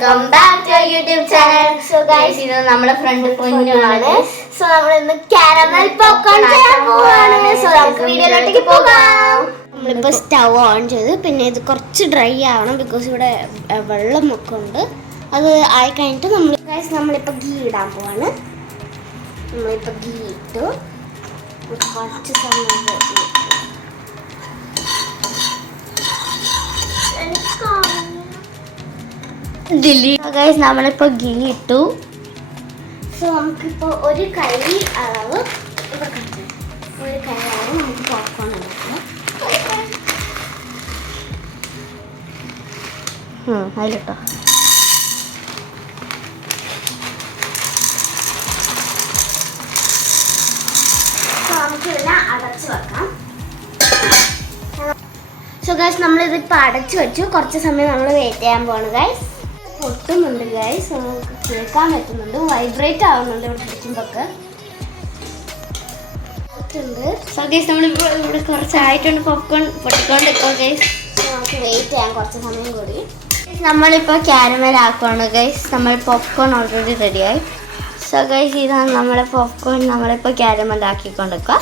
welcome back to our YouTube channel. So guys, ഇത് നമ്മുടെ front പൊന്നുമാണ്. So നമ്മൾ ഇന്ന് കാരമൽ പോപ്കോൺ ചെയ്യാൻ പോവാണ്. സോ നമുക്ക് വീഡിയോയിലേക്ക് പോകാം. നമ്മളിപ്പോൾ സ്റ്റവ് ഓൺ ചെയ്ത് പിന്നെ ഇത് കുറച്ച് ഡ്രൈ ആവണം ബിക്കോസ് ഇവിടെ വെള്ളമൊക്കെ ഉണ്ട്. അത് ആയി കഴിഞ്ഞിട്ട് നമ്മളിപ്പോൾ ഗീ ഇടാൻ പോവാണ്. നമ്മളിപ്പോൾ ഗീ ഇട്ടു കുറച്ച് സമയം നമ്മളിപ്പോൾ ഗീ ഇട്ടു. സോ നമുക്കിപ്പോൾ ഒരു കൈ അളവ് നമുക്ക് പോപ്കോൺ ഉണ്ടാക്കാം. അതിലിട്ടോ നമുക്കിതെല്ലാം അടച്ചു വെക്കാം. സോ ഗൈസ് നമ്മളിതിപ്പോൾ അടച്ചു വെച്ചു. കുറച്ച് സമയം നമ്മൾ വെയിറ്റ് ചെയ്യാൻ പോവാണ് ഗൈസ്. പൊട്ടുന്നുണ്ട് ഗൈസ്, നമുക്ക് കേൾക്കാൻ പറ്റുന്നുണ്ട്, വൈബ്രേറ്റ് ആവുന്നുണ്ട് ഇവിടെ പിടിക്കുമ്പോഴൊക്കെ. സോ ഗൈസ് നമ്മളിപ്പോൾ ഇവിടെ കുറച്ചായിട്ടുണ്ട് പോപ്കോൺ പൊട്ടിക്കൊണ്ടിരിക്കുക ഗൈസ്. നമുക്ക് വെയിറ്റ് ചെയ്യാം കുറച്ച് സമയം കൂടി. നമ്മളിപ്പോൾ കാരമൽ ആക്കുവാണ് ഗൈസ്. നമ്മൾ പോപ്കോൺ ഓൾറെഡി റെഡിയായി. സോ ഗൈസ് ഇതാണ് നമ്മുടെ പോപ്കോൺ. നമ്മളിപ്പോൾ കാരമൽ ആക്കിക്കൊണ്ടിരിക്കുക.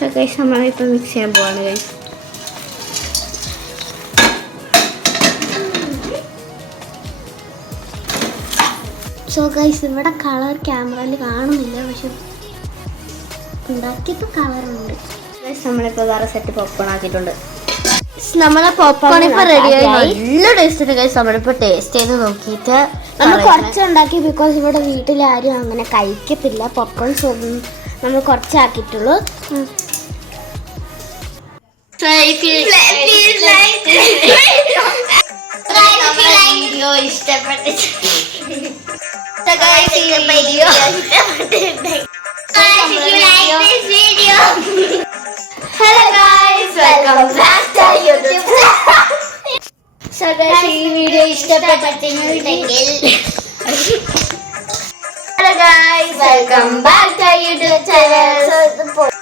സോ ഗൈസ് നമ്മളിപ്പോൾ മിക്സ് ചെയ്യാൻ പോവാണ് ഗൈസ്. സോ ഗൈസ് ഇവിടെ കളർ ക്യാമറയിൽ കാണുന്നില്ല, പക്ഷെ ഉണ്ടാക്കിയപ്പോൾ കളറുണ്ട്. നമ്മളിപ്പോൾ വേറെ സെറ്റ് പോപ്കോൺ ആക്കിയിട്ടുണ്ട്. നമ്മളെ പോപ്കോൺ ഇപ്പോൾ റെഡിയായി. നല്ല ടേസ്റ്റ് ഉണ്ട് ഗൈസ്. നമ്മളിപ്പോൾ ടേസ്റ്റ് ചെയ്ത് നോക്കിയിട്ട് നമ്മൾ കുറച്ചുണ്ടാക്കി ബിക്കോസ് ഇവിടെ വീട്ടിലാരും അങ്ങനെ കഴിക്കത്തില്ല പോപ്കോൺ. സോ നമ്മൾ കുറച്ചാക്കിയിട്ടുള്ളൂ. Video Hello guys, welcome back to our YouTube channel. So guys, ഈ വീഡിയോ ഇഷ്ടപ്പെട്ടിട്ടുണ്ടെങ്കിൽ Hello guys, welcome back to our YouTube channel.